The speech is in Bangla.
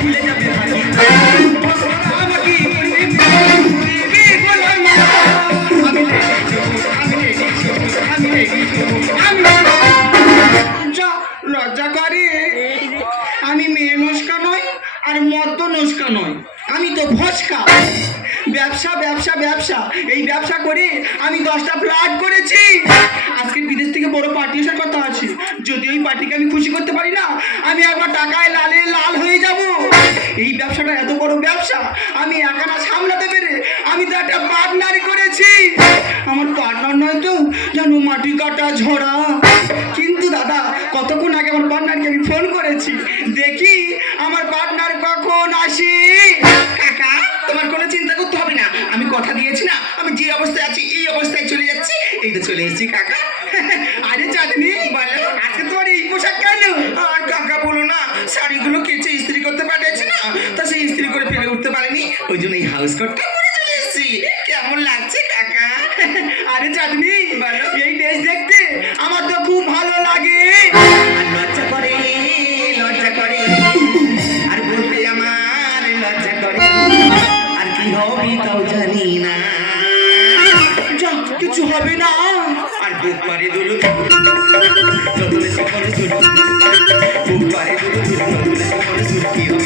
ভুলে যাবে বাকি আমাকে লজ্জা করে। আমি মেয়ে নস্কা নয় আর মদ্য নস্কা নয়, আমি তো ভস্কা। ব্যবসা ব্যবসা ব্যবসা, এই ব্যবসা করে আমি 10টা ফ্ল্যাট করেছি। আজকে বিদেশ থেকে বড় পার্টি আসার কথা আছে, যদি ওই পার্টিকে আমি খুশি করতে পারি না, আমি একবার টাকায় লালে লাল হয়ে যাব। এই ব্যবসাটা এত বড় ব্যবসা, আমি একা না সামলাতে পেরে আমি তো একটা পার্টনার করেছি। আমার পার্টনার নয় তো যেন মাটি কাটা ঝরা। কিন্তু দাদা, কতক্ষণ আগে আমার পার্টনারকে আমি ফোন করেছি, দেখি আমার পার্টনার কখন আসি। কাকা, তোমার কোনো চিন্তা করতে হবে না, আমি কথা দিয়েছি না, আমি যে অবস্থায় আছি এই অবস্থায় চলে যাচ্ছি। এই তো চলে এসেছি কাকা। আরে চাঁদনি, বলো আজকে তোমার এই পোশাক কেন? আর কাকা বলো না, শাড়িগুলো কেচে ইস্ত্রি করতে পাঠিয়েছি না, তা সেই ইস্ত্রি করে ফেলে উঠতে পারিনি, ওই জন্য এই হাউস কোটটা পরে চলে এসেছি। কেমন লাগছে কাকা? আরে চাঁদনি, বলো এই ড্রেস দেখতে আমার তো খুব ভালো লাগে। আর লজ্জা করে, লজ্জা করে, আর বলতে আমার লজ্জা করে। আর কি হবে তাও জানি না, যা কিছু হবে না। আর বুক পারে দুলু নতুন জীবনে শুরু, বুক পারে দুলু নতুন জীবনে শুরু, কি হবে